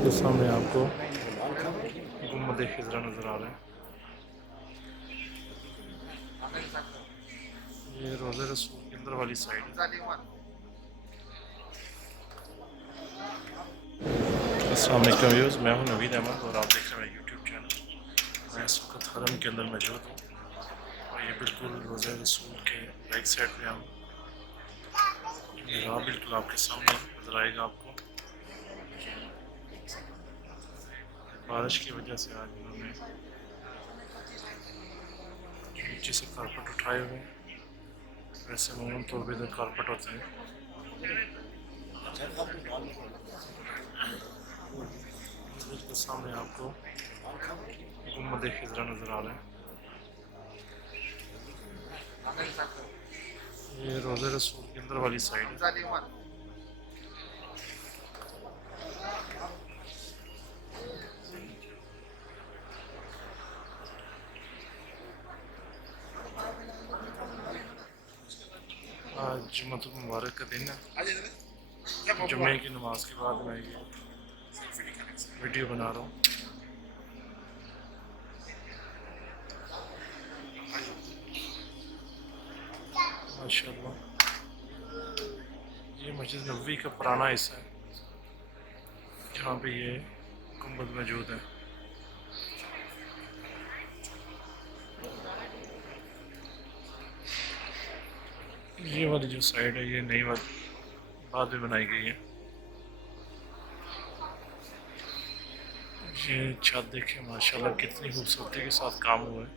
के सामने आपको गुम्बद खिज़रा नज़र आ रहा है। ये रोज़े रसूल के अंदर वाली साइड है। अस्सलाम वालेकुम व्यूअर्स, मैं हूं नवीद अहमद और आप देख रहे हैं यूट्यूब चैनल। मैं इस वक्त हरम के अंदर मौजूद हूँ और ये बिल्कुल रोज़े रसूल के बैक साइड पे हम राह बिल्कुल आपके सामने नज़र आएगा आपको। बारिश की वजह से आज इन्होंने नीचे से कारपेट उठाए हुए हैं। वैसे अमूमन तौर पर इधर कारपेट होते हैं। बिल्कुल सामने आपको गुम्बद खिज़रा नज़र आ रहा है। ये रोज़े रसूल के अंदर वाली साइड है। आज जुम्मतुल मुबारक का दिन है। जुम्मे की नमाज के बाद मैं ये वीडियो बना रहा हूँ। माशाल्लाह, ये मस्जिद नबवी का पुराना हिस्सा है जहाँ पे ये गुम्बद मौजूद है। ये वाली जो साइड है ये नई वाली बाद में बनाई गई है। ये छत देखें माशाल्लाह कितनी खूबसूरती के साथ काम हुआ है।